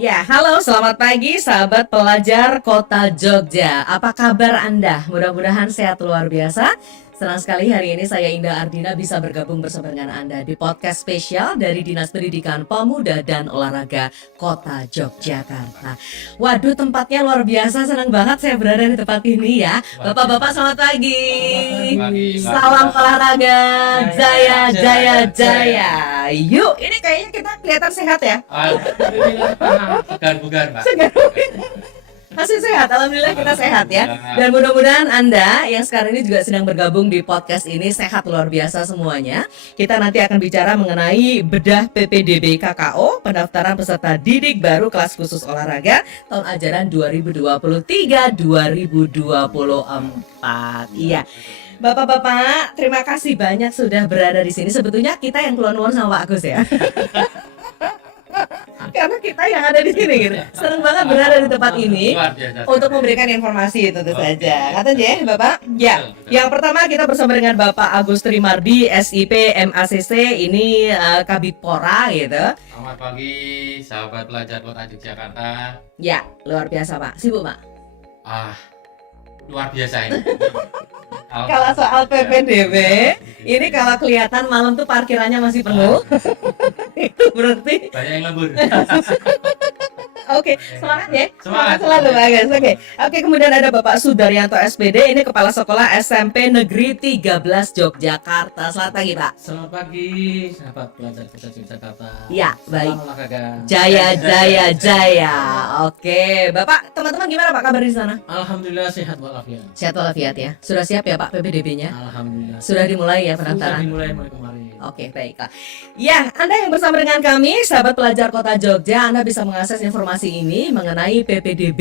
Ya, halo, selamat pagi sahabat pelajar Kota Jogja. Apa kabar Anda? Mudah-mudahan sehat luar biasa. Senang sekali hari ini saya Indah Ardina bisa bergabung bersama dengan Anda di podcast spesial dari Dinas Pendidikan Pemuda dan Olahraga Kota Yogyakarta. Waduh, tempatnya luar biasa, senang banget saya berada di tempat ini ya. Bapak-bapak selamat pagi. Salam olahraga, jaya, jaya, jaya. Yuk, ini kayaknya kita kelihatan sehat ya. Segar bugar, Pak. Segar. Masih sehat, alhamdulillah kita sehat ya. Dan mudah-mudahan Anda yang sekarang ini juga sedang bergabung di podcast ini sehat luar biasa semuanya. Kita nanti akan bicara mengenai bedah PPDB KKO, pendaftaran peserta didik baru kelas khusus olahraga tahun ajaran 2023-2024. Iya. Bapak-bapak, terima kasih banyak sudah berada di sini. Sebetulnya kita yang keluar sama Pak Agus ya. Karena kita yang ada di sini gitu. Senang banget berada di tempat ini untuk memberikan informasi tentu saja. Kata ya, Bapak? Ya. Yang pertama kita bersama dengan Bapak Agus Trimardi, SIP MACC, ini Kabid Pora gitu. Selamat pagi, sahabat pelajar Kota Yogyakarta. Ya, luar biasa Pak. Sibuk Pak? Luar biasa ini. Kalau soal PPDB, ini kalau kelihatan malam tuh parkirannya masih penuh. Itu berarti banyak yang lembur. Oke, semangat ya. Semangat Selalu bagus. Oke, kemudian ada Bapak Sudaryanto SPD, ini Kepala Sekolah SMP Negeri 13 Yogyakarta. Selamat pagi, Pak. Selamat pagi, sahabat pelajar Kota Yogyakarta. Ya, baik. Salam olahraga. Jaya, jaya, jaya. Oke, Bapak, teman-teman gimana Pak kabar di sana? Alhamdulillah sehat walafiat. Sehat walafiat ya. Sudah siap ya Pak PPDB-nya? Alhamdulillah. Sudah dimulai ya Sudah pendaftaran? dimulai mulai kemarin. Oke, baiklah. Ya, Anda yang bersama dengan kami, sahabat pelajar Kota Jogja, Anda bisa mengakses informasi ini mengenai PPDB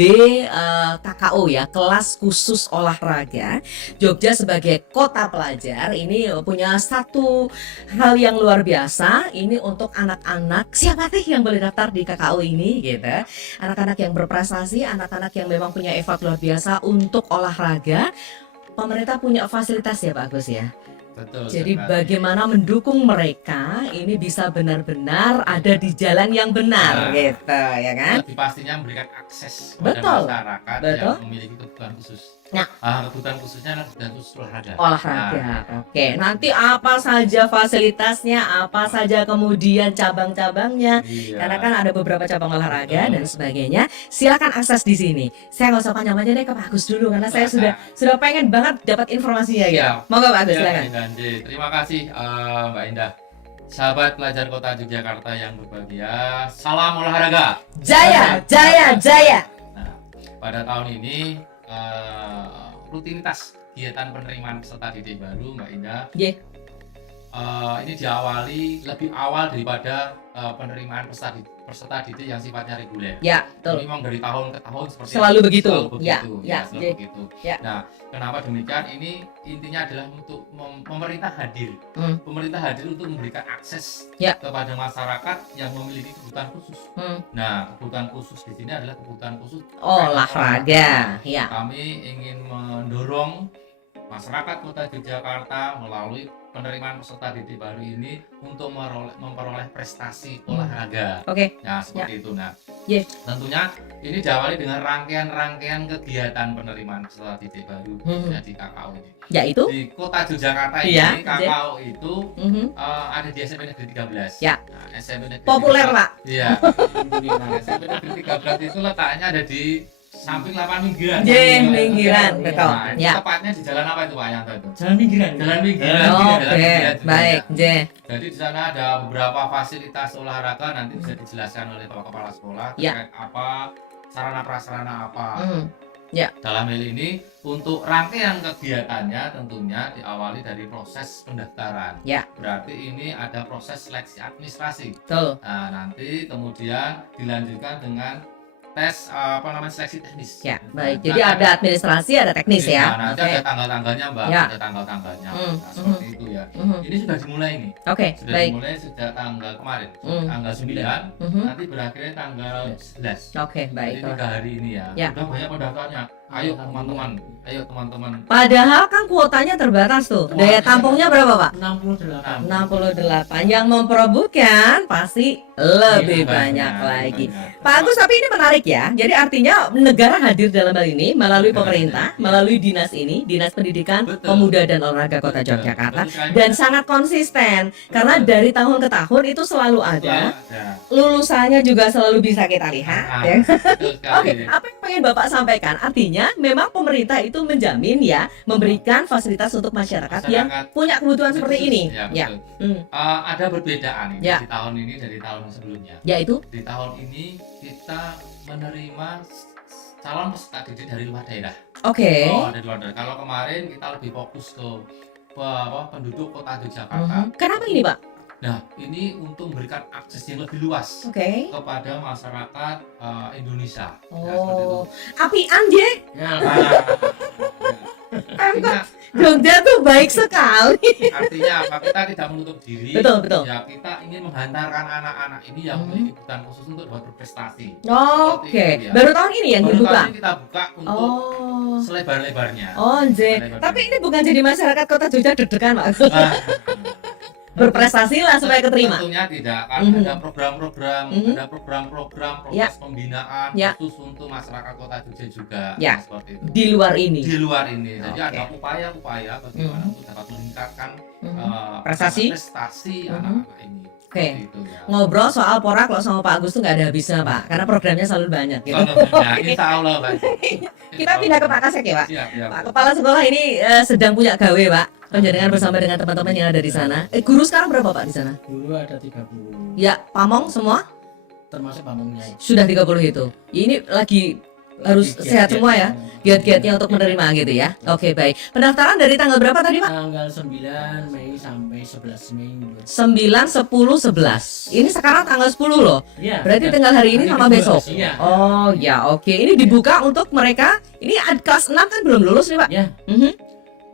KKO ya, kelas khusus olahraga. Jogja sebagai kota pelajar ini punya satu hal yang luar biasa. Ini untuk anak-anak, siapa sih yang boleh daftar di KKO ini gitu. Anak-anak yang berprestasi, anak-anak yang memang punya effort luar biasa untuk olahraga. Pemerintah punya fasilitas ya Pak Agus ya. Betul. Jadi sekali. bagaimana mendukung mereka ini bisa benar-benar ada di jalan yang benar gitu ya kan? Lebih pastinya memberikan akses kepada Betul. masyarakat Betul. yang memiliki kebutuhan khusus. Nah. Kebutuhan khususnya adalah kebutuhan khusus olahraga. Olahraga. Oke, nanti apa saja fasilitasnya, apa saja kemudian cabang-cabangnya. Iya. Karena kan ada beberapa cabang olahraga Betul. dan sebagainya. Silakan akses di sini. Saya nggak usah panjang-panjang deh ke Pak Agus dulu karena saya sudah pengen banget dapat informasinya ya. Iya. Monggo Pak Agus Ya, silakan. Mbak Indah. Terima kasih Mbak Indah. Sahabat pelajar Kota Yogyakarta yang berbahagia, salam olahraga. Jaya, jaya, jaya. Nah, pada tahun ini rutinitas kegiatan penerimaan peserta didik baru, Mbak Indah, Ye. ini diawali lebih awal daripada penerimaan peserta didik yang sifatnya reguler. Ya, betul. Ini memang dari tahun ke tahun seperti Selalu itu. begitu. Selalu Ya, begitu. ya, Selalu ya. begitu. Ya. Nah, kenapa demikian? Ini intinya adalah untuk pemerintah hadir. Pemerintah hadir untuk memberikan akses Ya. kepada masyarakat yang memiliki kebutuhan khusus. Nah, kebutuhan khusus di sini adalah kebutuhan khusus Olahraga. Ya. Kami ingin mendorong masyarakat Kota Yogyakarta melalui penerimaan peserta didik baru ini untuk memperoleh prestasi olahraga. Oke. Nah, seperti itu. Nah, Ye. tentunya ini diawali dengan rangkaian kegiatan penerimaan peserta didik baru di KKO ini. Yaitu Di Kota Yogyakarta ini, Iya, KKO itu mhm. ada di SMP Negeri 13. Ya. Nah, SMP Negeri Populer 13. Pak. Iya. Nah, SMP Negeri 13 itu letaknya ada di samping lapangan minggiran. Minggiran, betul. Nah, ini Ya. tepatnya di jalan apa itu Pak Yanto itu? Jalan minggiran. Jalan minggiran. Oke, Jalan minggiran juga. baik, J. Jadi di sana ada beberapa fasilitas olahraga, nanti bisa dijelaskan oleh Bapak Kepala Sekolah Ya. terkait apa sarana prasarana apa. Ya. Dalam hal ini untuk rangkaian kegiatannya tentunya diawali dari proses pendaftaran. Ya. Berarti ini ada proses seleksi administrasi. Betul. Nah, nanti kemudian dilanjutkan dengan tes seleksi teknis. Ya, baik. Nah, Jadi ada administrasi, ada teknis Iya, ya. nanti Oke. ada tanggal-tanggalnya Mbak, Ya. ada tanggal-tanggalnya. Hmm, Nah, seperti itu ya. Mhm. Ini sudah dimulai nih. Oke, Sudah baik. dimulai sejak tanggal kemarin, Hmm. tanggal 9, Mhm. nanti berakhirnya tanggal 11. Oke, baik. Jadi 3 hari ini ya. Ya. Sudah banyak pendaftarnya. Ayo teman-teman, ayo teman-teman. Padahal kan kuotanya terbatas tuh. Daya tampungnya berapa, Pak? 68. 68. Yang memperebutkan pasti lebih Iya, banyak lagi. Banyak. Pak Agus, tapi ini menarik ya. Jadi artinya negara hadir dalam hal ini melalui pemerintah, melalui dinas ini, Dinas Pendidikan, Betul. Pemuda dan Olahraga Kota Betul. Yogyakarta, Betul sekali, dan Mbak. sangat konsisten karena dari tahun ke tahun itu selalu Selalu ada. ada. Lulusannya juga selalu bisa kita lihat. Ah, Ya. betul sekali. Oke, apa yang pengen Bapak sampaikan? Artinya memang pemerintah itu menjamin ya, memberikan fasilitas untuk masyarakat yang punya kebutuhan seperti ini. Ya, Ya. betul. Hmm. Ada perbedaan ini Ya. di tahun ini dari tahun sebelumnya. Yaitu Di tahun ini kita menerima calon peserta didik dari luar daerah. oke. Oh, dari luar daerah. Kalau kemarin kita lebih fokus ke penduduk kota Yogyakarta. Kenapa ini, Pak? Nah, ini untuk memberikan akses yang lebih luas Oke. kepada masyarakat Indonesia. Ya, seperti itu. Oh, apian je. Ya, Artinya, Jogja tuh baik sekali. artinya apa? Kita tidak menutup diri. Betul, betul. Ya, kita ingin menghantarkan anak-anak ini yang memiliki kebutuhan khusus untuk dapat berprestasi. Oke. Seperti itu, ya. Baru tahun ini yang Baru dibuka. kali ini kita buka untuk Oh. selebar-lebarnya. Oh, je. Tapi ini bukan jadi masyarakat Kota Jogja deg-degan, Pak. Nah, Berprestasi lah supaya keterima. tentunya tidak, kan Mhm. ada program-program, Mhm. ada program-program proses Ya. pembinaan Ya. khusus untuk masyarakat Kota Jogja juga. Ya. Nah, seperti itu. Di luar ini. Di luar ini, jadi Oke. ada upaya-upaya bagaimana Mhm. untuk dapat meningkatkan Prestasi. prestasi Mhm. anak-anak ini. Oke. Seperti itu, ya. Ngobrol soal Porak kalau sama Pak Agus tuh nggak ada habisnya, Pak. Karena programnya selalu banyak gitu. Nah, insya Allah, Pak. Kita pindah ke Pak Kasek ya, Pak. Siap, siap. Pak Kepala Sekolah ini sedang punya gawe, Pak. Penjaringan bersama dengan teman-teman yang ada di sana. Guru sekarang berapa, Pak, di sana? dulu ada 30, Ya, pamong semua termasuk pamongnya. sudah 30 itu. Ini lagi harus sehat semua ya. Giat-giatnya untuk menerima gitu ya. Oke, baik. Pendaftaran dari tanggal berapa tadi, Pak? Tanggal 9 Mei sampai 11 Mei. 9, 10, 11. Ini sekarang tanggal 10 loh. Iya. Berarti tinggal hari ini sama besok. Iya. Oh, ya, oke. Ini dibuka untuk mereka. Ini kelas 6 kan belum lulus nih, Pak? Ya. Mhm.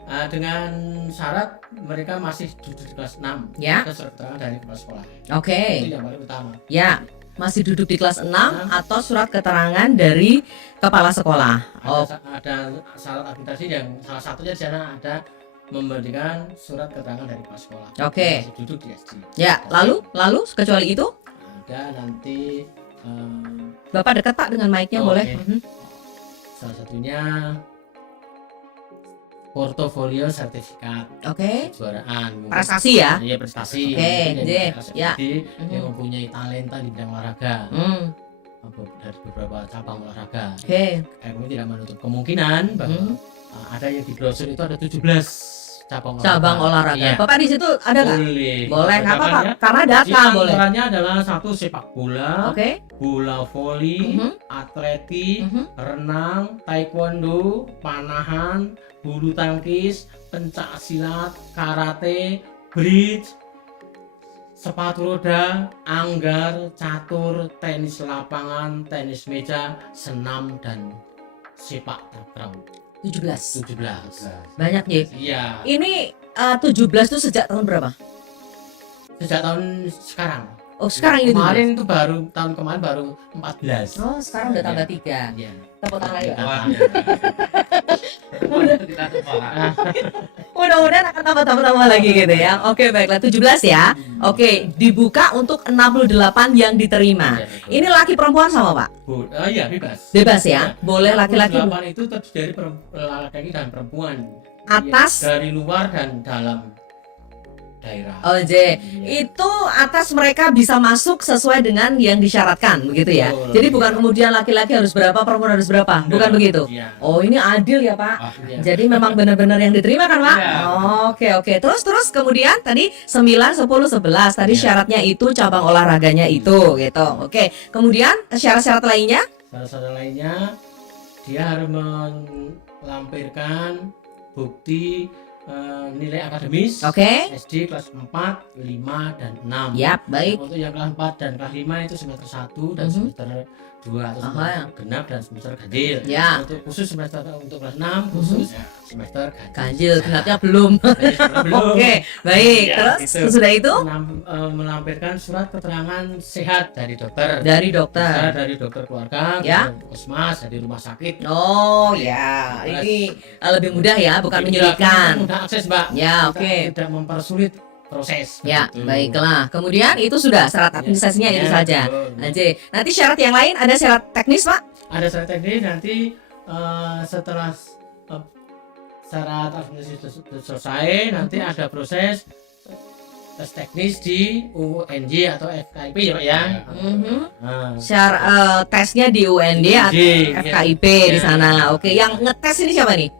Dengan syarat mereka masih duduk di kelas 6. Ya. Kita surat keterangan dari kepala sekolah. Oke. Itu yang paling utama. Ya, masih duduk di kelas 6 atau surat keterangan dari kepala sekolah. Oh, Ada syarat administrasi yang salah satunya di sana ada memberikan surat keterangan dari kepala sekolah. Oke. Masih duduk di SD. ya. Lalu kecuali itu, Ada nanti Bapak dekat Pak dengan mic-nya Oh, boleh. oke. Mhm. salah satunya portofolio sertifikat Oke. kejuaraan. Prestasi ya. Iya, prestasi. Oke, Mungkin J. yang Ya. yang mempunyai talenta di bidang olahraga dari beberapa cabang olahraga. Oke. Kami tidak menutup kemungkinan bahwa ada yang di brosur itu ada 17 Cabang olahraga. Iya. Bapak di situ ada nggak? Boleh. Boleh, nggak apa-apa. Cabangannya, Karena data boleh. antaranya adalah satu sepak bola, Oke. bola voli, Mhm. atletik, Mhm. renang, taekwondo, panahan, bulu tangkis, pencak silat, karate, bridge, sepatu roda, anggar, catur, tenis lapangan, tenis meja, senam, dan sepak takraw. 17. 17. Banyak ya. Iya, Ini 17 itu sejak tahun berapa? sejak tahun sekarang. Oh, sekarang ini 17. Kemarin itu baru tahun kemarin baru 14. Oh, sekarang udah tambah 3. Iya. Tepuk tangan lagi, Pak. Wah, itu kita semua. Mudah-mudahan akan tambah lagi gitu ya. Oke, baiklah 17 ya. Oke, dibuka untuk 68 yang diterima. Iya, betul. Ini laki perempuan sama, Pak? Iya, bebas. Bebas ya. Boleh laki-laki 68 itu terdiri dari laki-laki dan perempuan. atas. Dari luar dan dalam daerah. Oh, J. Itu atas mereka bisa masuk sesuai dengan yang disyaratkan begitu ya. Betul. Jadi bukan kemudian laki-laki harus berapa, perempuan harus berapa. Bukan begitu. Iya. Oh, ini adil ya, Pak. Ah, Iya. Jadi memang benar-benar yang diterima kan, Pak? Iya. Oke. Terus kemudian tadi 9, 10, 11 tadi Iya. syaratnya itu cabang olahraganya itu gitu. Oke. Kemudian syarat-syarat lainnya? Salah lainnya dia harus melampirkan bukti nilai akademis Oke. SD kelas 4, 5, dan 6. Yap, baik. Untuk yang kelas 4 dan kelas 5 itu semester 1 dan Mhm. semester 2 atau Aha. semester genap dan semester ganjil. Ya. Untuk khusus semester untuk kelas 6 khusus semester Ganjil, genapnya belum. Belum. Oke, baik. Ya, Terus gitu. sesudah itu Melampirkan surat keterangan sehat dari dokter. dari Bisa dokter. dari dokter keluarga, Ya. dari puskesmas, dari rumah sakit. Oh ya, ini lebih mudah ya, bukan Tidak menyulitkan. mudah akses, Mbak. Ya, Kita oke. Tidak mempersulit proses. Ya, Begitu. baiklah. Kemudian itu sudah syarat administrasinya itu Ya, saja. betul. Nanti syarat yang lain ada syarat teknis, Pak? Ada syarat teknis nanti setelah syarat administrasi selesai nanti ada proses tes teknis di UNJ atau FKIP ya Pak ya. Mhm. Nah, Tesnya di UND atau UND, FKIP di Ya. sana. Oke, yang ngetes ini siapa nih?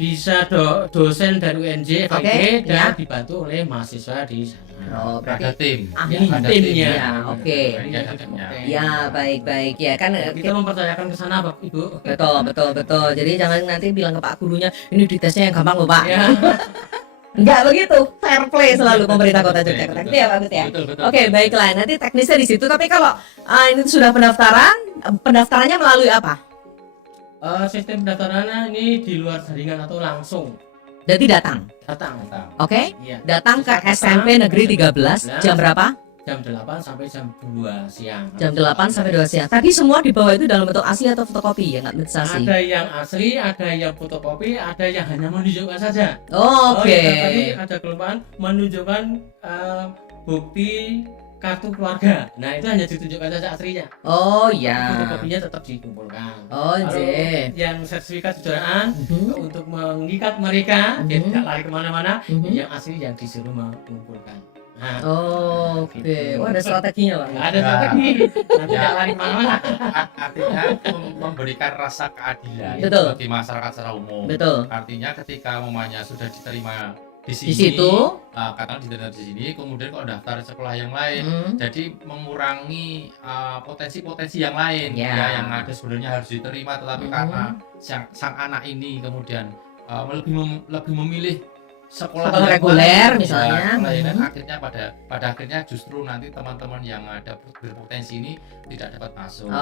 bisa dosen dari UNJ FKIP Oke, dan ya. dibantu oleh mahasiswa di sana. Oh, ada berarti tim. ahli Ada timnya. Ya, oke. Ada timnya. Ya, baik-baik ya kan Kita mempercayakan ke sana Bapak Ibu. betul. Jadi jangan nanti bilang ke Pak gurunya, ini ditesnya yang gampang loh, Pak. Ya. Enggak begitu. Fair play selalu pemerintah Kota Yogyakarta. Gitu ya, Pak Gut ya. Betul. Oke, baiklah. Nanti teknisnya di situ. Tapi kalau ini sudah pendaftaran, pendaftarannya melalui apa? Sistem pendaftarannya ini di luar jaringan atau langsung Berarti datang. datang. Oke? Iya. Datang ke Bisa SMP datang Negeri ke 13 jam berapa? Jam 8 sampai jam 2 siang. Jam 8 sampai 2 siang. Tapi semua di bawah itu dalam bentuk asli atau fotokopi ya, nggak administrasi. Ada yang asli, ada yang fotokopi, ada yang hanya menunjukkan saja. Oke. Oh, ya, tadi ada kelupaan menunjukkan bukti kartu keluarga. Nah, itu hanya ditunjukkan saja aslinya. Oh ya. Fotokopinya tetap dikumpulkan. Oh Kalau je. yang sertifikat kejuaraan Mhm. untuk mengikat mereka, biar Mhm. tidak lari kemana-mana, Mhm. yang asli yang disuruh mengumpulkan. Nah, Oke. Gitu. Wah, ada strateginya, Pak. nggak ada Ya. strategi, nanti Ya. tidak lari kemana-mana. Artinya memberikan rasa keadilan Betul. bagi masyarakat secara umum. Betul. Artinya ketika umumnya sudah diterima di Di sini, situ. katakan diterima di sini, kemudian kok daftar sekolah yang lain, Hmm. jadi mengurangi potensi-potensi yang lain Ya. ya, yang ada sebenarnya harus diterima, tetapi Mhm. karena sang anak ini kemudian lebih memilih sekolah Sekolah yang reguler lain, misalnya. ya, sekolah yang lain, Mhm. akhirnya pada akhirnya justru nanti teman-teman yang ada berpotensi ini tidak dapat masuk. Oh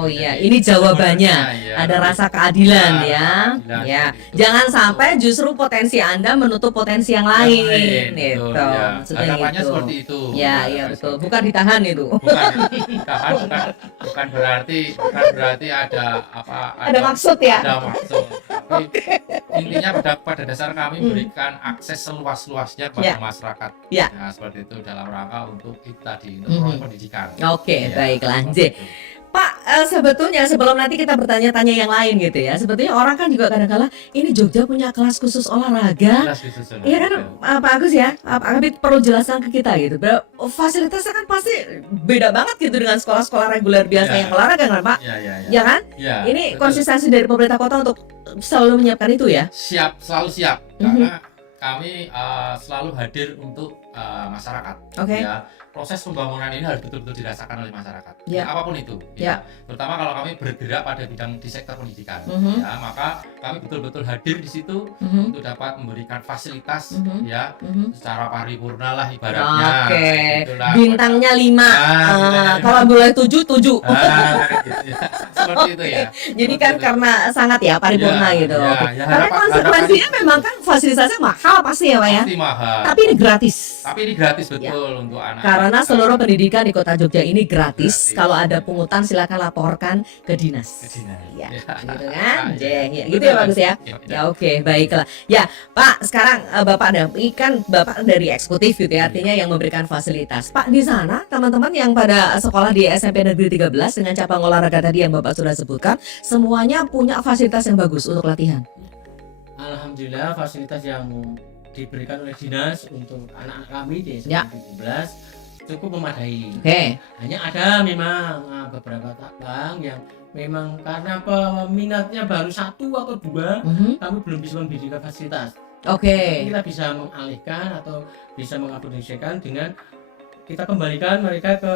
seperti itu. iya, Jadi, ini jawabannya. sebenarnya, ya, Ada rasa keadilan Nah, ya. keadilan Ya. seperti itu. Jangan sampai justru potensi Anda menutup potensi yang lain. betul, Gitu. ya. Maksudnya Harapannya gitu. seperti itu. Ya, iya Harapannya betul. seperti Bukan ditahan itu. bukan berarti ada Ada maksud ya. ada maksud. Tapi intinya pada dasar kami berikan akses seluas-luasnya kepada Ya. masyarakat. Ya. Nah, seperti itu dalam rangka untuk kita di Mhm. proses pendidikan. Oke, Ya, baiklah. seperti J. itu. Pak, sebetulnya sebelum nanti kita bertanya-tanya yang lain gitu ya. Sebetulnya orang kan juga kadang-kala ini Jogja punya kelas khusus olahraga. Jelas disusun. Iya kan, Pak Agus ya, Pak Habib perlu jelaskan ke kita gitu. Fasilitasnya kan pasti beda banget gitu dengan sekolah-sekolah reguler biasa Ya. yang olahraga kan Pak? Ya. Ya kan? Ya, Ini betul. konsistensi dari pemerintah kota untuk selalu menyiapkan itu ya. Siap, selalu siap. Mhm. Karena kami selalu hadir untuk masyarakat. Oke. Ya, proses pembangunan ini harus betul-betul dirasakan oleh masyarakat. Ya. Apapun itu. Ya. Terutama kalau kami bergerak pada bidang di sektor pendidikan. Mhm. Ya, maka kami betul-betul hadir di situ Mhm. untuk dapat memberikan fasilitas Mhm. ya Mhm. secara paripurna lah ibaratnya. Oke. Itulah. Bintangnya 5. bintangnya 5. Kalau boleh 7, 7. Gitu ya. Seperti itu ya. Jadi kan Seperti itu. karena sangat ya paripurna Ya, gitu. ya, Oke. ya, Tapi konsekuensinya memang kan fasilitasnya mahal pasti ya Pak ya. Pasti mahal. Tapi ini gratis. Tapi ini gratis betul untuk anak. Karena seluruh pendidikan di Kota Jogja ini gratis. Gratis. Kalau ada pungutan silakan laporkan ke dinas. Ya, gitu kan? Jeng, ya, gitu ya bagus ya. Ya oke, baiklah. Ya, Pak, sekarang Bapak ada kan Bapak dari eksekutif gitu ya, artinya yang memberikan fasilitas. Pak, di sana teman-teman yang pada sekolah di SMP Negeri 13 dengan cabang olahraga tadi yang Bapak sudah sebutkan, semuanya punya fasilitas yang bagus untuk latihan. Alhamdulillah fasilitas yang diberikan oleh dinas untuk anak-anak kami di SMP Ya. 17 cukup memadai. Oke. Hanya ada memang beberapa cabang yang memang karena peminatnya baru 1 atau 2, Mhm. kami belum bisa memberikan fasilitas. Oke. Tapi kita bisa mengalihkan atau bisa mengakomodasikan dengan kita kembalikan mereka ke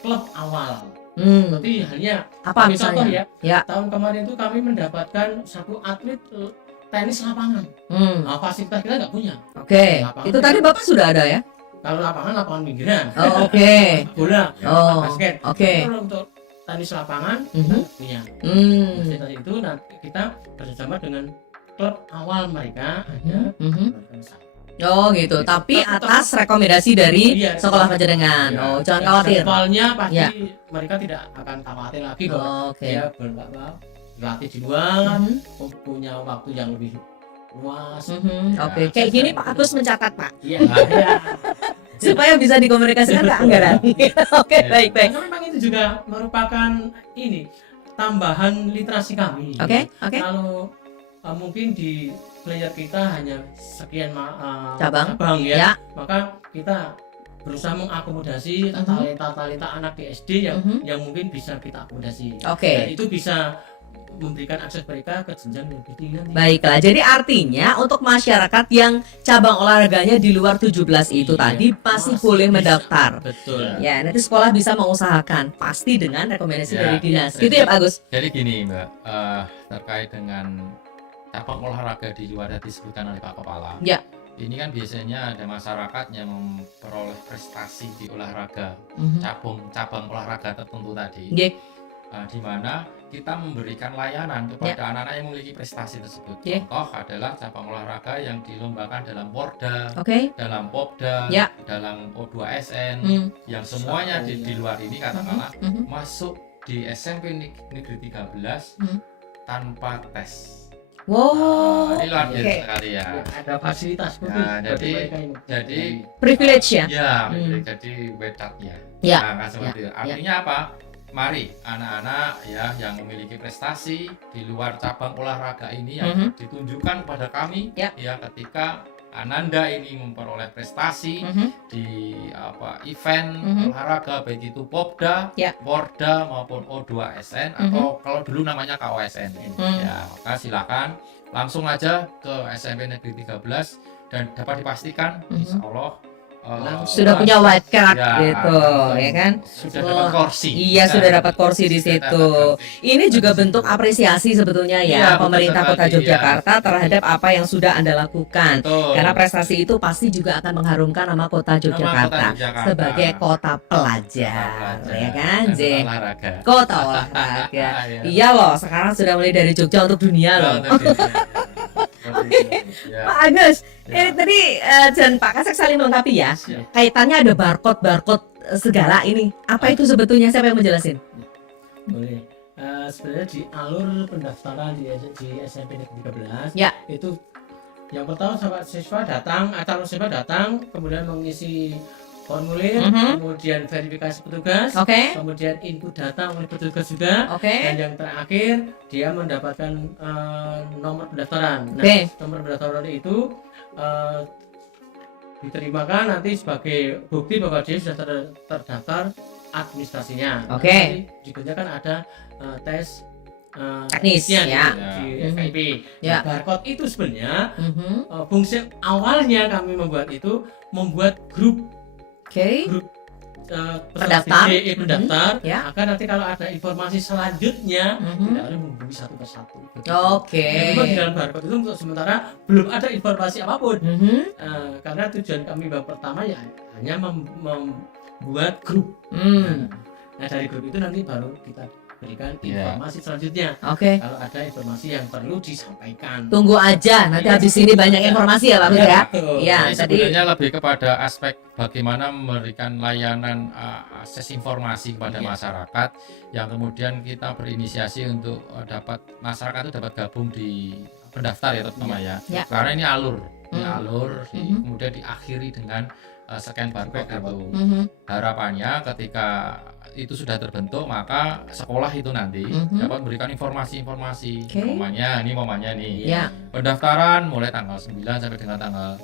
klub awal. Seperti halnya Apa sebagai contoh misalnya? ya, Ya. tahun kemarin itu kami mendapatkan 1 atlet tenis lapangan. Nah, fasilitas kita nggak punya. Oke. Lapangan Itu tadi Bapak sudah ada ya? Kalau lapangan pinggiran. Oh, oke. Bola, Oh, basket. oke. Kalau untuk tenis lapangan Mhm. kita punya. Hmm. Fasilitas itu nanti kita bersama dengan klub awal mereka ada. Mhm. Oh gitu, tapi atas rekomendasi dari Iya, sekolah rekomendasi. panjenengan. Iya. Oh, jangan khawatir. Jadwalnya pasti Ya. mereka tidak akan khawatir lagi bahwa Oke. dia berlatih di luar, Mhm. punya waktu yang lebih luas. Mhm. Ya. Oke, kayak gini Pak Agus mencatat Pak, Iya. Iya. supaya bisa dikomunikasikan ke anggaran. Oke, Ya. baik. Karena memang itu juga merupakan ini tambahan literasi kami. Oke. Kalau mungkin di player kita hanya sekian Cabang. ya, maka kita berusaha mengakomodasi Mhm. talenta anak di SD Mhm. yang mungkin bisa kita akomodasi. Oke. Dan itu bisa memberikan akses mereka ke jenjang yang lebih tinggi nanti. Baiklah, jadi artinya untuk masyarakat yang cabang olahraganya di luar 17 itu Iya, tadi masih masih boleh bisa. mendaftar. Betul. Ya, nanti sekolah bisa mengusahakan pasti dengan rekomendasi Ya. dari dinas. Ya. Gitu ya Pak Agus? Jadi gini Mbak, terkait dengan cabang olahraga di luar yang disebutkan oleh Pak Kepala. Ya. Ini kan biasanya ada masyarakat yang memperoleh prestasi di olahraga, Mhm. cabang olahraga tertentu tadi. Nggih. Di mana kita memberikan layanan kepada anak-anak yang memiliki prestasi tersebut. Ya. Contoh adalah cabang olahraga yang dilombakan dalam Porda, Oke. dalam Popda, Ya. dalam O2SN, Hmm. yang semuanya di luar ini katakanlah Mhm. masuk di SMP Negeri 13 Hmm. tanpa tes. Wow. Ini luar biasa Oke. sekali ya. Ada fasilitas khusus Nah, bagi jadi- mereka yang Jadi Privilege ya. ya, Hmm. jadi wedat ya. Ya. Nah, kan seperti itu. Artinya apa? Mari anak-anak ya yang memiliki prestasi di luar cabang olahraga ini yang Mhm. ditunjukkan pada kami Ya. ketika Ananda ini memperoleh prestasi Mhm. di event olahraga baik itu Popda, Ya. Porda maupun O2SN atau kalau dulu namanya KOSN ya, maka silakan langsung aja ke SMP Negeri 13 dan dapat dipastikan insya Allah Sudah punya white card Ya, gitu, ya kan? sudah dapat kursi. Iya, sudah dapat kursi di Sudah situ. dapat kursi. Ini juga bentuk apresiasi sebetulnya Iya, ya betul pemerintah Kota sekali, Yogyakarta terhadap apa yang sudah Anda lakukan. Betul. Karena prestasi itu pasti juga akan mengharumkan nama Kota Yogyakarta Yogyakarta. sebagai kota pelajar, Pelajar. ya kan, Dan J? olahraga. Kota olahraga. Iya. Iya loh, sekarang sudah mulai dari Jogja untuk dunia loh. Betul, seperti itu. Ya. Pak Agus, Ya. ini tadi dan Pak Kasek saling melengkapi ya. Siap. Kaitannya ada barcode segala ini. Apa itu sebetulnya? Siapa yang menjelasin? boleh. Sebenarnya di alur pendaftaran di SMP Negeri 13 Ya. itu yang pertama siswa datang, calon siswa datang, kemudian mengisi formulir, Mhm. kemudian verifikasi petugas, Oke, kemudian input data oleh petugas juga, dan oke, yang terakhir dia mendapatkan nomor pendaftaran. Nah, oke. nomor pendaftaran itu diterimakan nanti sebagai bukti bahwa dia sudah terdaftar administrasinya. Oke. Nanti berikutnya kan ada tes Teknis, teknisnya ya. di Mhm. FIP. Ya. Nah, barcode itu sebenarnya Mhm. fungsi awalnya kami membuat grup Oke. peserta Pendaftar. didik, pendaftar, Ya. agar nanti kalau ada informasi selanjutnya Mhm. tidak harus menghubungi satu persatu. Oke. Dan memang di dalam barcode itu untuk sementara belum ada informasi apapun. Mhm. Karena tujuan kami yang pertama ya hanya membuat grup. Hmm. Nah dari grup itu nanti baru kita berikan Ya. informasi selanjutnya. Oke. Kalau ada informasi yang perlu disampaikan. Tunggu aja, nanti habis ini banyak informasi ya Pak Agus ya. Betul. Iya, Ini tadi sebenarnya lebih kepada aspek bagaimana memberikan layanan akses informasi kepada Iya. masyarakat yang kemudian kita berinisiasi untuk masyarakat itu dapat gabung di pendaftar ya terutama ya. Ya. Karena ini alur, Mhm. kemudian diakhiri dengan scan barcode itu. Mhm. Harapannya ketika itu sudah terbentuk maka sekolah itu nanti Mhm. dapat memberikan informasi-informasi. Oke. Momennya nih. Ya. Pendaftaran mulai tanggal 9 sampai dengan tanggal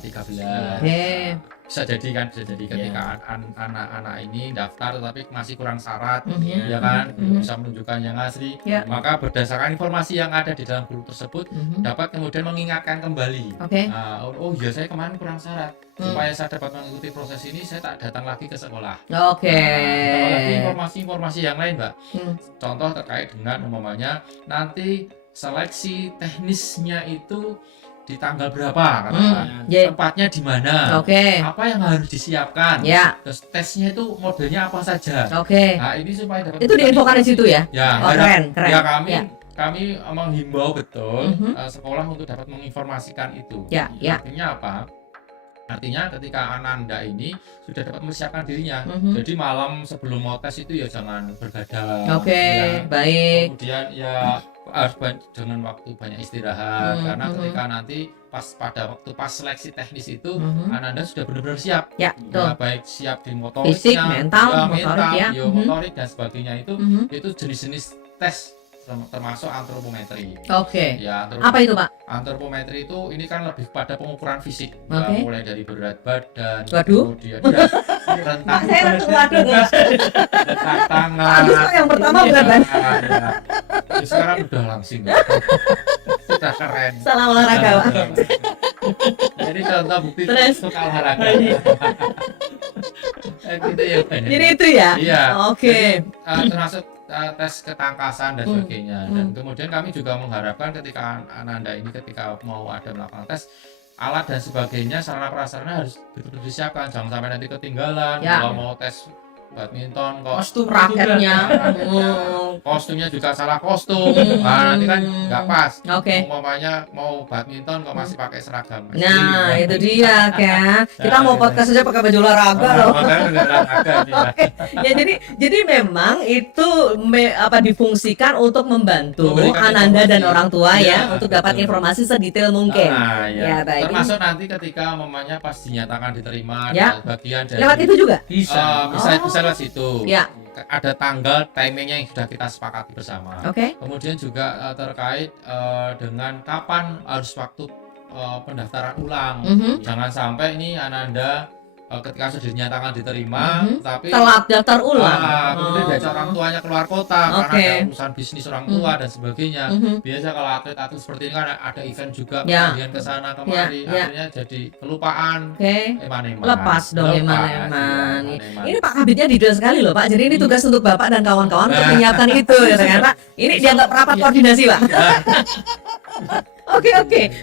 13. Oke. Bisa jadi ketika anak-anak ini daftar tetapi masih kurang syarat, Mhm. ya kan, Mhm. belum bisa menunjukkan yang asli, Ya. maka berdasarkan informasi yang ada di dalam grup tersebut Mhm. dapat kemudian mengingatkan kembali. Oke. Oh iya saya kemarin kurang syarat, Hmm. supaya saya dapat mengikuti proses ini saya tak datang lagi ke sekolah. Oke. Ditambah lagi informasi-informasi yang lain, Mbak. Hmm. Contoh terkait dengan umpamanya nanti seleksi teknisnya itu di tanggal berapa katakan. Ya. Tempatnya di mana. Oke. Apa yang harus disiapkan. Ya. Terus tesnya itu modelnya apa saja. Oke. Nah, ini supaya dapat Itu diinfokan di situ ya. Ya, Oh, keren. ya Ya. kami menghimbau betul Mhm. sekolah untuk dapat menginformasikan itu. Ya, ya. Artinya apa? Artinya ketika Ananda ini sudah dapat mempersiapkan dirinya. Mhm. Jadi malam sebelum mau tes itu ya jangan bergadang. Oke, ya. baik. Kemudian ya harus dengan waktu banyak istirahat karena ketika nanti pas seleksi teknis itu Ananda sudah benar-benar siap. Ya, betul. Ya, baik siap di motoriknya, Fisik, mental, motorik ya. motorik dan sebagainya itu jenis-jenis tes termasuk antropometri. Oke. Ya, Apa itu, Pak? antropometri itu ini kan lebih pada pengukuran fisik. Oke. Mulai dari berat badan, Waduh. kemudian rentang Saya langsung waduh. rentang tangan. Bagus kok yang pertama berat badan. Ya. Ya, sekarang udah langsing. Sudah keren. Salah olahraga, Pak. Jadi contoh bukti Terus? untuk olahraga. Gitu ya. Jadi itu ya? Iya. Oke. Termasuk tes ketangkasan dan sebagainya. Dan kemudian kami juga mengharapkan ketika Ananda ini ketika mau ada melakukan tes alat dan sebagainya, sarana prasarana harus betul-betul disiapkan, jangan sampai nanti ketinggalan. Ya. Kalau mau tes badminton kok Kostum Raketnya. kostumnya juga salah kostum, nah, nanti kan nggak pas. Oke. Umpamanya mau badminton kok masih pakai seragam. Nah, itu dia kan. Kita mau podcast aja pakai baju olahraga loh. Makanya nggak olahraga nih, ya. Ya jadi memang itu difungsikan untuk membantu Memberikan Ananda dan informasi. orang tua Ya, ya untuk dapat betul. informasi sedetail mungkin. Nah, Ya, ya. baik. Termasuk nanti ketika mamanya pas dinyatakan diterima Ya. bagian dari Lewat itu juga. bisa. bisa lewat situ. Ya. Ada tanggal timingnya yang sudah kita sepakati bersama. Oke. Kemudian juga terkait dengan kapan harus waktu pendaftaran ulang. Jangan sampai ini Ananda ketika sudah dinyatakan diterima tapi Telat daftar ulang. kemudian diajak orang tuanya keluar kota karena Oke. ada urusan bisnis orang tua dan sebagainya. Biasa kalau atlet-atlet seperti ini kan ada event juga Ya. kemudian ke sana kemari, Ya. akhirnya jadi kelupaan. Oke. Eman-eman. Lepas dong Lepas, eman-eman. ya, eman-eman. Ini Pak Kabitnya detail sekali loh Pak. Jadi ini tugas untuk Bapak dan kawan-kawan untuk menyiapkan itu ya kan Pak. Ini dianggap rapat koordinasi Pak. Oke,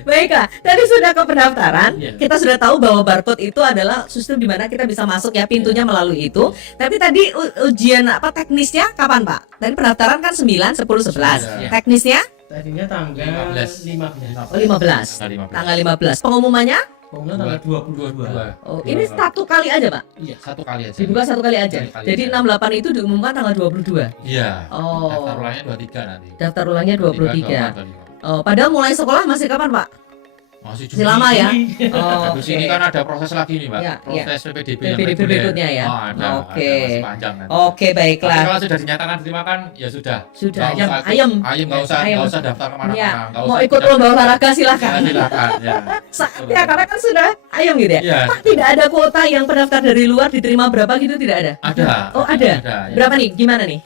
baiklah. Tadi sudah ke pendaftaran, Iya. kita sudah tahu bahwa barcode itu adalah sistem di mana kita bisa masuk ya pintunya melalui itu. Tapi tadi ujian teknisnya kapan Pak? Tadi pendaftaran kan 9, 10, 11. Iya. Teknisnya Tadinya tanggal 15. 15. 15. Tanggal 15. Pengumumannya? Pengumuman tanggal 22. Oh, ini satu kali aja Pak. Iya. Satu kali aja. Dibuka satu kali aja. Sekali Jadi aja. 68 itu diumumkan tanggal 22. Iya. Oh. Daftar ulangnya 23 nanti. Daftar ulangnya 23. 24, 25. Oh, padahal mulai sekolah masih kapan, Pak? Masih Masih lama ya? Oh, Habis ini kan ada proses lagi nih, Pak. Ya, ya. Proses PPDB yang PPDB reguler. berikutnya ya? Oh, ada. Oke. Ada, masih panjang nanti. Oke, Tapi baiklah. kalau sudah dinyatakan diterima kan ya sudah. Sudah. Nggak usah Ayam. Ayam nggak usah Ayam. nggak usah daftar kemana-mana. Ya. Nggak Mau usah ikut lomba olahraga silakan. Ya, silakan ya. Saatnya karena kan sudah ayam gitu ya. Iya. Pak, tidak ada kuota yang pendaftar dari luar diterima berapa gitu tidak ada? Ada. Oh, ada. ya. Berapa nih? Gimana nih?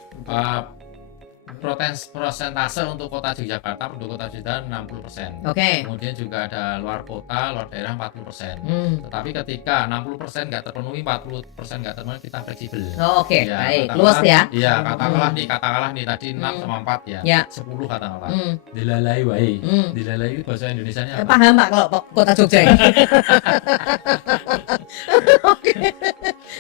Persentase untuk kota Yogyakarta, untuk kota Yogyakarta 60%. Oke. Kemudian juga ada luar kota, luar daerah 40%. Hmm. Tetapi ketika 60% nggak terpenuhi, 40% nggak terpenuhi, kita fleksibel. Oh, oke, Ya, baik. katakanlah- Luas ya. Iya, katakanlah nih tadi 6 sama 4 ya. Ya. 10 katakanlah. Hmm. Dilalai wae. Hmm. Dilalai itu bahasa Indonesianya apa? Paham Pak kalau kota Jogja ya? Oke.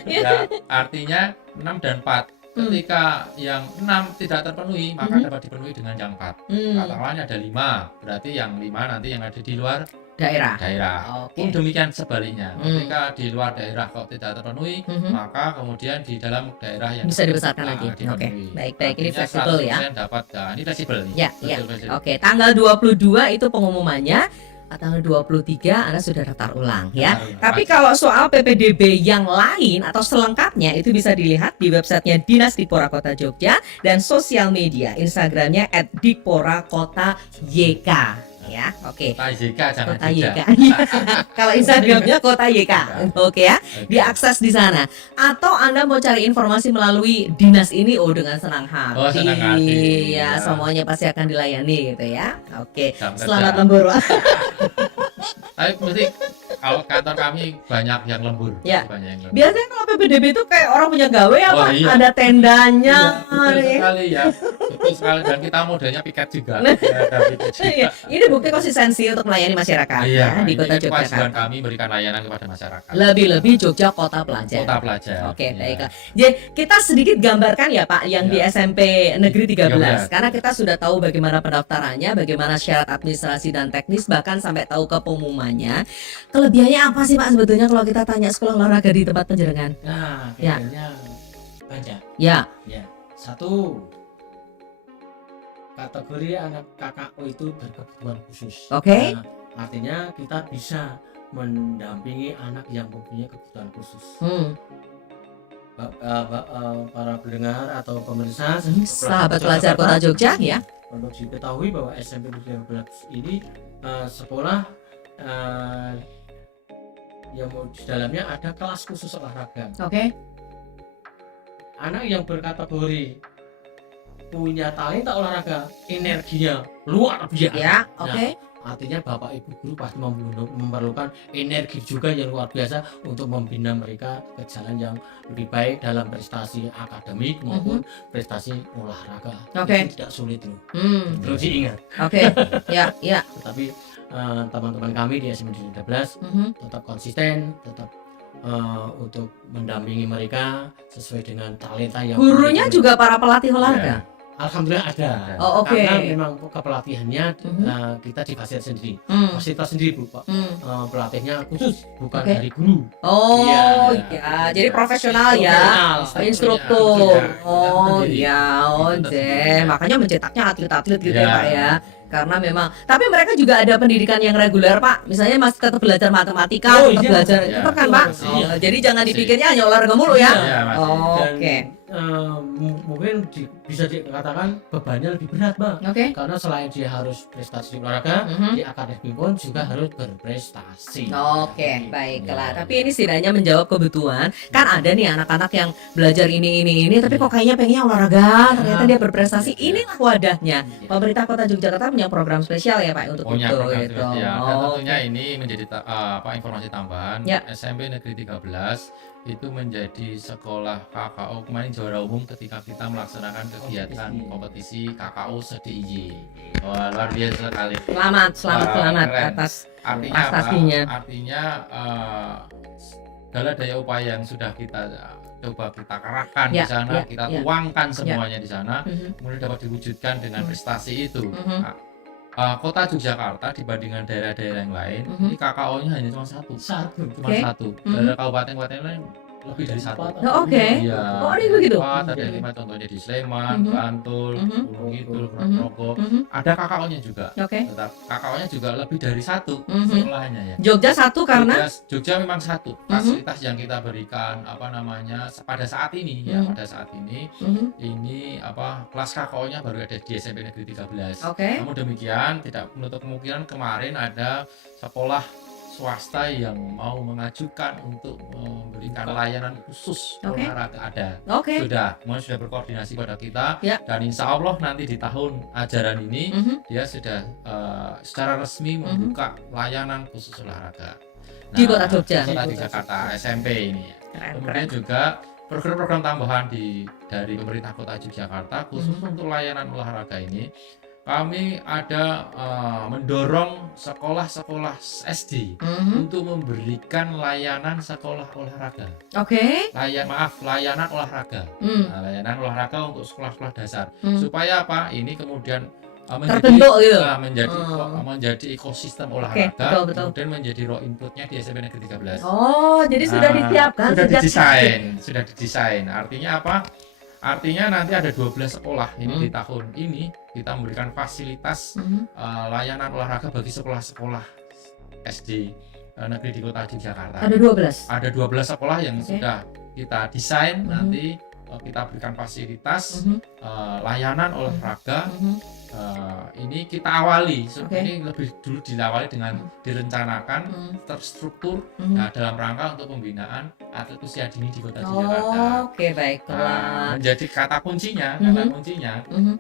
Ya, artinya 6 dan 4. Ketika yang 6 tidak terpenuhi, maka dapat dipenuhi dengan yang 4. Katakanlah ada 5, berarti yang 5 nanti yang ada di luar Daerah. daerah. Oke. Pun demikian sebaliknya. Ketika di luar daerah kok tidak terpenuhi, Mhm. maka kemudian di dalam daerah yang Bisa dibesarkan lagi. dipenuhi. Oke. Baik. Ini Artinya fleksibel ya. 100% dapat, nah, ini fleksibel nih. Ya, Betul, ya. fleksibel. Oke, tanggal 22 itu pengumumannya. Tanggal 23 Anda sudah daftar ulang ya. Betul. Tapi kalau soal PPDB yang lain atau selengkapnya itu bisa dilihat di websitenya Dinas Dikpora Kota Jogja dan sosial media Instagramnya @dikporakota.yk ya. Oke. Kota YK jangan Kota Jogja. YK. Kalau Instagramnya Kota YK. Oke ya. Oke. Diakses di sana. Atau Anda mau cari informasi melalui dinas ini dengan senang hati. Oh, senang hati. Ya, Ya. semuanya pasti akan dilayani gitu ya. Oke. Jam kerja. Selamat lembur. Tapi mesti kalau kantor kami banyak yang lembur. Ya. Banyak yang lembur. Biasanya kalau PPDB itu kayak orang punya gawe apa? Oh, iya. Ada tendanya. Iya, betul nih. sekali ya. Betul sekali, dan kita modelnya piket juga. Nah. Ada piket juga. Iya, ini bukti konsistensi untuk melayani masyarakat Iya, ya di ini Kota kewajiban Yogyakarta. kami berikan layanan kepada masyarakat. Lebih-lebih Jogja kota pelajar. Kota pelajar. Oke, Iya. baiklah. Jadi kita sedikit gambarkan ya Pak yang di Ya. SMP Negeri 13. 13. Karena kita sudah tahu bagaimana pendaftarannya, bagaimana syarat administrasi dan teknis, bahkan sampai tahu ke pengumumannya. Kelebihannya apa sih Pak sebetulnya kalau kita tanya sekolah olahraga di tempat penjerengan? Nah, Ya. bedanya banyak. Ya, Ya, satu, kategori anak KKO itu berkebutuhan khusus. Oke. Nah, artinya kita bisa mendampingi anak yang mempunyai kebutuhan khusus. Para pendengar atau pemirsa, sahabat pelajar Kota Jogja ya. perlu diketahui bahwa SMP Negeri 13 ini sekolah yang di dalamnya ada kelas khusus olahraga. Oke. Anak yang berkategori punya talenta olahraga, energinya luar biasa. Ya, oke. Artinya Bapak Ibu guru pasti memerlukan energi juga yang luar biasa untuk membina mereka ke jalan yang lebih baik dalam prestasi akademik maupun prestasi olahraga. Oke. Itu tidak sulit loh. Perlu Oke. diingat. Ya, ya. Tetapi teman-teman kami di SMP 13 tetap konsisten, tetap untuk mendampingi mereka sesuai dengan talenta yang Gurunya mereka- juga para pelatih olahraga. Alhamdulillah ada. Oh, oke. Karena memang kepelatihannya kita difasilitasi sendiri. Fasilitas sendiri Bu, Pak. Pelatihnya khusus bukan Oke. dari guru. Oh, Iya, ya. Jadi profesional ya. Profesional, Instruktur. Iya, Oh, sendiri. ya, oh, Kita deh. sendiri. Makanya mencetaknya atlet-atlet gitu ya, Iya. Pak ya. Karena memang, tapi mereka juga ada pendidikan yang reguler, Pak. Misalnya masih tetap belajar matematika, Oh, tetap iya. belajar Iya. itu kan, Pak. Masih. Oh, jadi jangan Masih. dipikirnya hanya olahraga mulu ya. Iya, masih. Oh, Dan, oke. mungkin bisa dikatakan bebannya lebih berat, Bang. Oke. Karena selain dia harus prestasi di olahraga, Mhm. di akademik pun juga harus berprestasi. Oke, baiklah. Ya. Tapi ini setidaknya menjawab kebutuhan. Kan ada nih anak-anak yang belajar ini, tapi kok kayaknya pengennya olahraga, ternyata dia berprestasi. Inilah wadahnya. Iya. Pemerintah Kota Yogyakarta punya program spesial ya Pak untuk Punya itu program gitu. spesial. Dan Oh, tentunya ini menjadi informasi tambahan. Ya. SMP Negeri 13 itu menjadi sekolah KKO kemarin juara umum ketika kita melaksanakan kegiatan kompetisi KKO se-DIY. Wah, luar biasa sekali. selamat Wah, keren. atas Artinya apa? prestasinya. Artinya segala daya upaya yang sudah kita coba kita kerahkan Ya, di sana, ya, kita ya. tuangkan semuanya di sana, Mhm. kemudian dapat diwujudkan dengan Mhm. prestasi itu. Mhm. Kota Yogyakarta dibandingkan daerah-daerah yang lain, Mhm. ini KKO-nya hanya cuma satu, Satu. Oke. satu. Mhm. Daerah kabupaten-kabupaten lain lebih dari satu. Oh, oke. Iya. Oh, ini begitu? Ada Mhm. 5 contohnya di Sleman, Mhm. Bantul, Mhm. Gunung Kidul, Mhm. Progo. Mhm. Ada KKO-nya juga. Oke. Tetap KKO-nya juga lebih dari satu Mhm. sekolahnya ya. Jogja satu karena Jogja memang satu fasilitas yang kita berikan pada saat ini ya, Mhm. pada saat ini Mhm. ini kelas KKO-nya baru ada di SMP Negeri 13. Oke. Namun demikian tidak menutup kemungkinan kemarin ada sekolah swasta yang mau mengajukan untuk memberikan layanan khusus Oke. olahraga ada. Oke. Sudah berkoordinasi pada kita Ya. dan insya Allah nanti di tahun ajaran ini Mhm. dia sudah secara resmi membuka layanan khusus olahraga Di Kota Jogja. Kota Jakarta SMP ini ya. Keren, Kemudian juga program-program tambahan dari pemerintah Kota Yogyakarta khusus untuk layanan olahraga ini, kami ada mendorong sekolah-sekolah SD Mhm. untuk memberikan layanan sekolah olahraga. Oke. Layanan olahraga. Hmm. Nah, layanan olahraga untuk sekolah-sekolah dasar. Hmm. Supaya apa? Ini kemudian Terbentuk gitu. menjadi ekosistem Oke, olahraga, betul. kemudian menjadi raw inputnya di SMP Negeri 13. Oh, jadi sudah disiapkan Sudah sejak sudah didesain. Artinya apa? Artinya nanti ada 12 sekolah ini di tahun ini kita memberikan fasilitas Mhm. layanan olahraga bagi sekolah-sekolah SD negeri di Kota Yogyakarta. Ada 12. Ada 12 sekolah yang Oke. sudah kita desain, Mhm. nanti kita berikan fasilitas Mhm. layanan olahraga. Mhm. Ini kita awali, Oke. ini lebih dulu diawali dengan direncanakan, Mhm. terstruktur. Mhm. Nah, dalam rangka untuk pembinaan atlet usia dini di Kota Oh, Yogyakarta. oke, baiklah. Menjadi kata kuncinya, Mhm.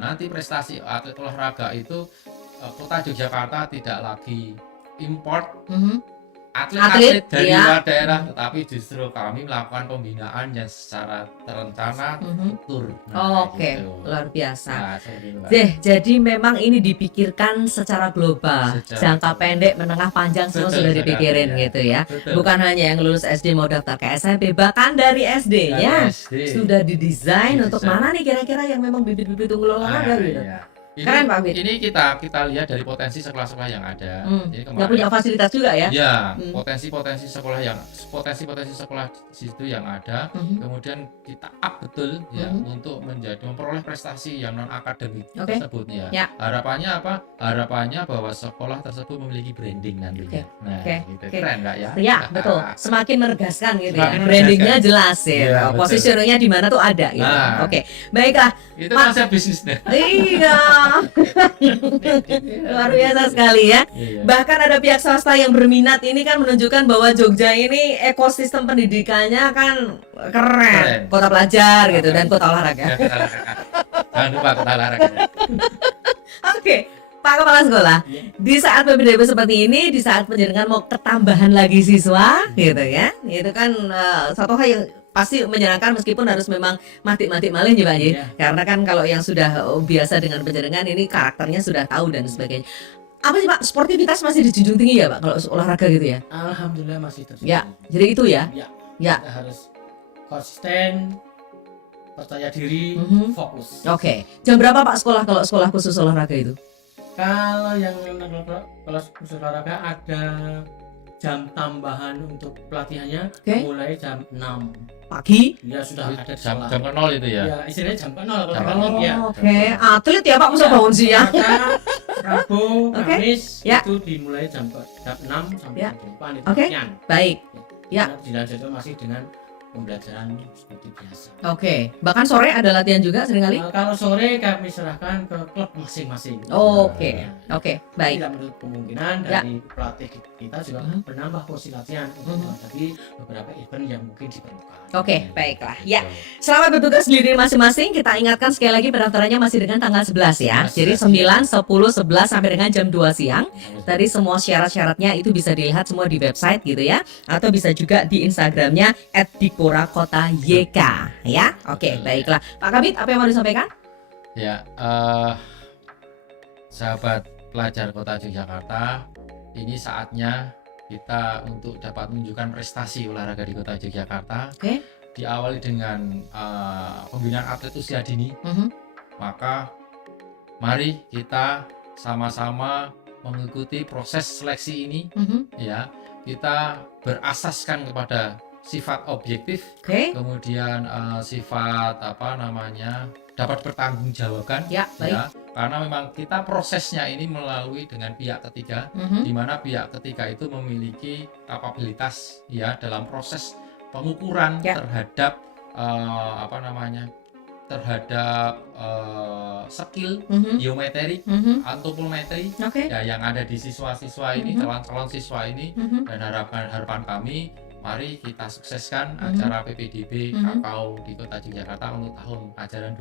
nanti prestasi atlet olahraga itu Kota Yogyakarta tidak lagi import Mhm. atlet dari ya. luar daerah, tetapi justru kami melakukan pembinaan yang secara terencana, struktur. Oke, gitu. luar biasa. Nah, seperti itu, Mbak. Jadi memang ini dipikirkan secara global, jangka pendek, menengah, panjang semua Betul sudah sekali, dipikirin ya. gitu ya. Betul. Bukan hanya yang lulus SD mau daftar ke SMP, bahkan dari SD Dari ya SD. sudah didesain untuk Didesain. mana nih kira-kira yang memang bibit-bibit unggul olahraga gitu. Iya. Keren, Pak Fit. Ini kita lihat dari potensi sekolah-sekolah yang ada. Jadi Yang punya fasilitas juga ya. ya, potensi-potensi sekolah di situ yang ada, kemudian kita up betul ya untuk memperoleh prestasi yang non akademik tersebut ya. Ya. Harapannya apa? Harapannya bahwa sekolah tersebut memiliki branding nantinya. Nah, gitu. Keren nggak ya? Ya, betul. Semakin menegaskan gitu Semakin ya. Brandingnya menegaskan. jelas ya. Iya, betul. Positioningnya di mana tuh ada gitu. Nah. Oke. Baiklah. Itu konsep bisnisnya. Iya. Luar biasa sekali ya. Iya. Bahkan ada pihak swasta yang berminat, ini kan menunjukkan bahwa Jogja ini ekosistem pendidikannya kan keren. Kota pelajar gitu dan kota olahraga. Jangan lupa kota olahraga. Oke, Pak Kepala Sekolah, di saat PPDB seperti ini, di saat penjaringan mau ketambahan lagi siswa gitu ya, itu kan satu hal yang pasti menyenangkan meskipun harus memang mati-mati malih nih Pak Haji. Iya. Karena kan kalau yang sudah biasa dengan penjaringan ini karakternya sudah tahu dan sebagainya. Apa sih Pak, sportivitas masih dijunjung tinggi ya Pak kalau olahraga gitu ya? Alhamdulillah masih terus. Ya, jadi itu ya. Ya. Kita harus konsisten, percaya diri, fokus. Oke. Jam berapa Pak sekolah kalau sekolah khusus olahraga itu? Kalau yang kalau khusus olahraga ada jam tambahan untuk pelatihannya mulai jam 6 pagi. Ya sudah ada di Jam sekolah. jam ke nol itu ya. Ya istilahnya jam 0 Jam kalau nol. ya. Oke, atlet ya Pak, masa bangun siang. Rabu, Kamis Ya. itu dimulai jam 6 sampai Ya. jam 8 itu Oke. latihan. Baik. Ya. Nah, dilanjutkan masih dengan pembelajaran seperti biasa. Oke, bahkan sore ada latihan juga seringkali. Kalau sore kami serahkan ke klub masing-masing. Oke, Ya. oke, baik. Tidak menutup kemungkinan Ya. dari pelatih kita juga menambah porsi latihan untuk menghadapi beberapa event yang mungkin diperlukan. Oke, baiklah. Ya, selamat bertugas di diri masing-masing. Kita ingatkan sekali lagi pendaftarannya masih dengan tanggal 11 ya. Jadi 9, 10, 11 sampai dengan jam 2 siang. Tadi semua syarat-syaratnya itu bisa dilihat semua di website gitu ya, atau bisa juga di Instagramnya @dikora_kota_yk ya. Oke, baiklah. Pak Kabit, apa yang mau disampaikan? Ya, sahabat pelajar Kota Yogyakarta, ini saatnya kita untuk dapat menunjukkan prestasi olahraga di Kota Yogyakarta. Oke. Diawali dengan pembinaan atlet usia dini, maka mari kita sama-sama mengikuti proses seleksi ini ya. Kita berasaskan kepada sifat objektif, kemudian sifat dapat bertanggungjawabkan Ya, baik. ya, karena memang kita prosesnya ini melalui dengan pihak ketiga, di mana pihak ketiga itu memiliki kapabilitas ya dalam proses pengukuran terhadap skill biometrik, antropometri ya yang ada di siswa-siswa ini, calon-calon siswa ini, dan harapan kami mari kita sukseskan acara PPDB Kakao di Kota Yogyakarta untuk tahun ajaran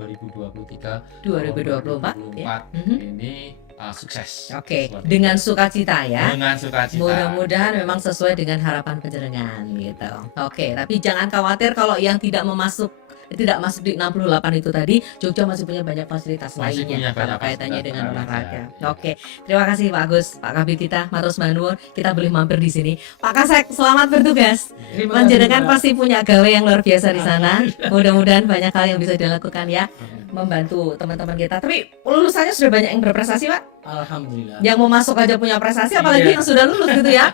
2023-2024 ini sukses. Oke, dengan sukacita ya. Dengan sukacita. Mudah-mudahan memang sesuai dengan harapan penjaringan gitu. Oke, tapi jangan khawatir kalau yang tidak masuk di 68 itu tadi, Jogja masih punya banyak fasilitas lainnya kalau kaitannya dengan olahraga. Oke, terima kasih Pak Agus, Pak Kabit kita, Matur Nuwun, kita boleh mampir di sini. Pak Kasek, selamat bertugas. Panjenengan pasti punya gawe yang luar biasa di sana. Mudah-mudahan banyak hal yang bisa dilakukan ya, membantu teman-teman kita. Tapi lulusannya sudah banyak yang berprestasi Pak. Alhamdulillah. Yang mau masuk aja punya prestasi, apalagi yang sudah lulus gitu ya.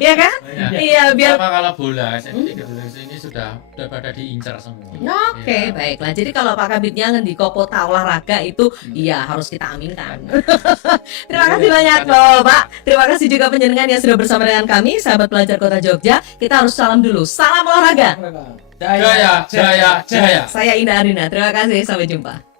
Iya kan? Iya, biar kalau bola ini sudah pada diincar semua. Oke, baiklah. Jadi kalau Pak Kabitnya ngendiko kota olahraga itu iya harus kita aminkan. Terima kasih banyak Bapak. Terima kasih juga penjenengan yang sudah bersama dengan kami, sahabat pelajar Kota Jogja. Kita harus salam dulu. Salam olahraga. Jaya, jaya, jaya. Saya Indah Arina. Terima kasih. Sampai jumpa.